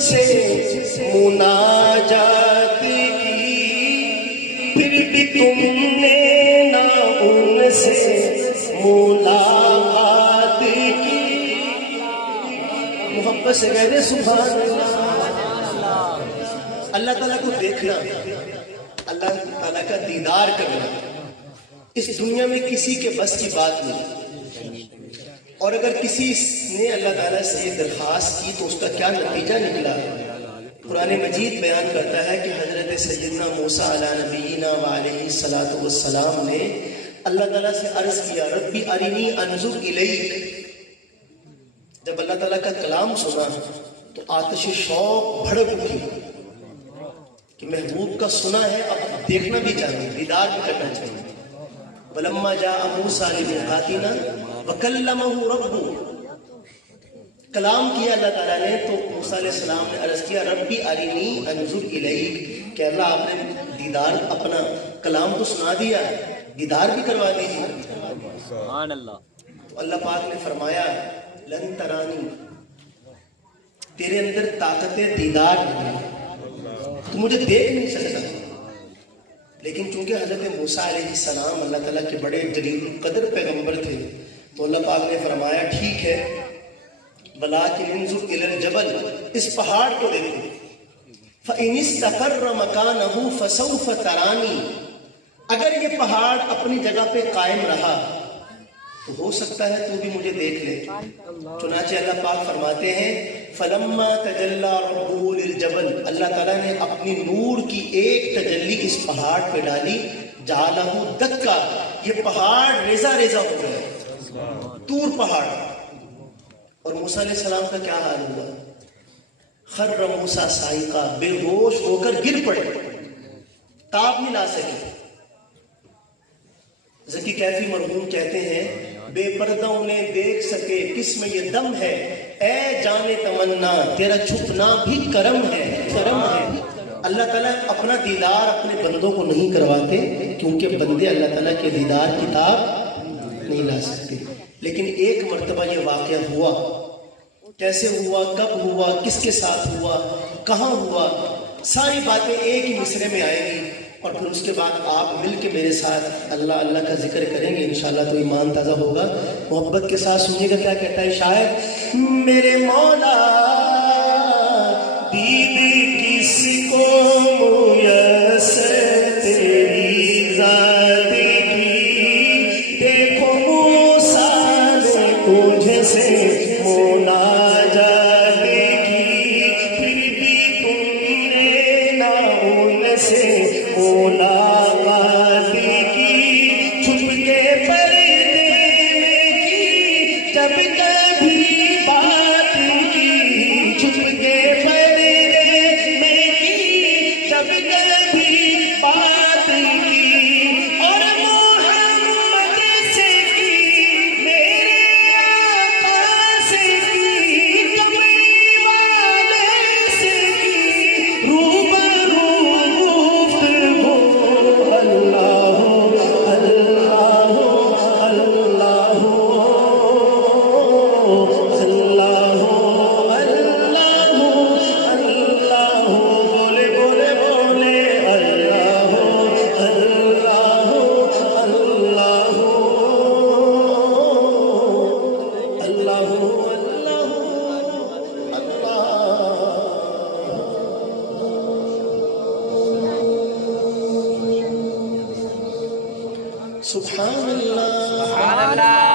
سے مناجات کی، پھر بھی تم نے نہ ان سے ملاقات کی۔ محبت سے کہتے سبحان اللہ۔ اللہ تعالیٰ کو دیکھنا، اللہ تعالیٰ کا دیدار کرنا اس دنیا میں کسی کے بس کی بات نہیں، اور اگر کسی نے اللہ تعالیٰ سے یہ درخواست کی تو اس کا کیا نتیجہ نکلا۔ قرآن مجید بیان کرتا ہے کہ حضرت سیدنا موسیٰ علیہ نبینا وعلیہ الصلاۃ والسلام نے اللہ تعالیٰ سے عرض کیا ربی ارینی انظر الیک۔ جب اللہ تعالیٰ کا کلام سنا تو آتش شوق بھڑک اٹھی کہ محبوب کا سنا ہے، اب دیکھنا بھی چاہیے، دیدار بھی کرنا چاہیے۔ وَلَمَّا جَاءَ مُوسَىٰ لِمِيقَاتِنَا وَكَلَّمَهُ رَبُّهُ، کلام کیا اللہ تعالیٰ نے تو موسیٰ علیہ السلام نے عرض کیا ربی ارینی انظر الیک، کہ اللہ آپ نے دیدار، اپنا کلام تو سنا دیا، دیدار بھی کروا دیجیے۔ سبحان اللہ۔ تو اللہ پاک نے فرمایا لن ترانی، تیرے اندر طاقت دیدار نہیں، تو مجھے دیکھ نہیں سکتا۔ لیکن چونکہ حضرت موسیٰ علیہ السلام اللہ تعالیٰ کے بڑے جلیل القدر پیغمبر تھے تو اللہ پاک نے فرمایا ٹھیک ہے وَلَٰكِنِ انظُرْ إِلَى الْجَبَلِ، اس پہاڑ کو دیکھو، فَإِنِ اسْتَقَرَّ مَكَانَهُ فَسَوْفَ تَرَانِي، اگر یہ پہاڑ اپنی جگہ پہ قائم رہا تو ہو سکتا ہے تو بھی مجھے دیکھ لے۔ چنانچہ اللہ پاک فرماتے ہیں فَلَمَّا تَجَلَّىٰ رَبُّهُ لِلْجَبَلِ، اللہ تعالیٰ نے اپنی نور کی ایک تجلی اس پہاڑ پہ ڈالی، جَعَلَهُ دَكَّا، یہ پہاڑ ریزہ ریزہ ہو گیا، طور پہاڑ۔ اور موسیٰ علیہ السلام کا کیا حال ہوا؟ خر موسیٰ صاعقہ، بے ہوش ہو کر گر پڑے، تاب نہیں لا سکے۔ ذکی کیفی مرحوم کہتے ہیں بے پردہ انہیں دیکھ سکے کس میں یہ دم ہے، اے جان تمنا تیرا چھپنا بھی کرم ہے، کرم ہے۔ اللہ تعالیٰ اپنا دیدار اپنے بندوں کو نہیں کرواتے کیونکہ بندے اللہ تعالیٰ کے دیدار کتاب نہیں لا سکتے۔ لیکن ایک مرتبہ یہ واقعہ ہوا، کیسے ہوا، کب ہوا، کس کے ساتھ ہوا، کہاں ہوا، ساری باتیں ایک ہی مصرے میں آئیں گی، اور پھر اس کے بعد آپ مل کے میرے ساتھ اللہ اللہ کا ذکر کریں گے انشاءاللہ تو ایمان تازہ ہوگا۔ محبت کے ساتھ سنیے گا کیا کہتا ہے شاعر، میرے مولا دید کس کو میسر تیری ذات کی، دیکھو موسیٰ نے تجھ سے مناجات کی، پھر بھی تم نے نہ ان سے ملاقات کی، چھپ کے پردے میں کی جب کبھی بات کی، چھپ کے پردے میں کی جب کبھی بات کی، اور محمد سے کی، میرے آقا سے کی، کملی والے سے کی، روبرو گفتگو، اللہ اللہ اللہ اللہ اللہ اللہ، بولے بولے بولے اللہ اللہ اللہ اللہ اللہ، سبحان اللہ۔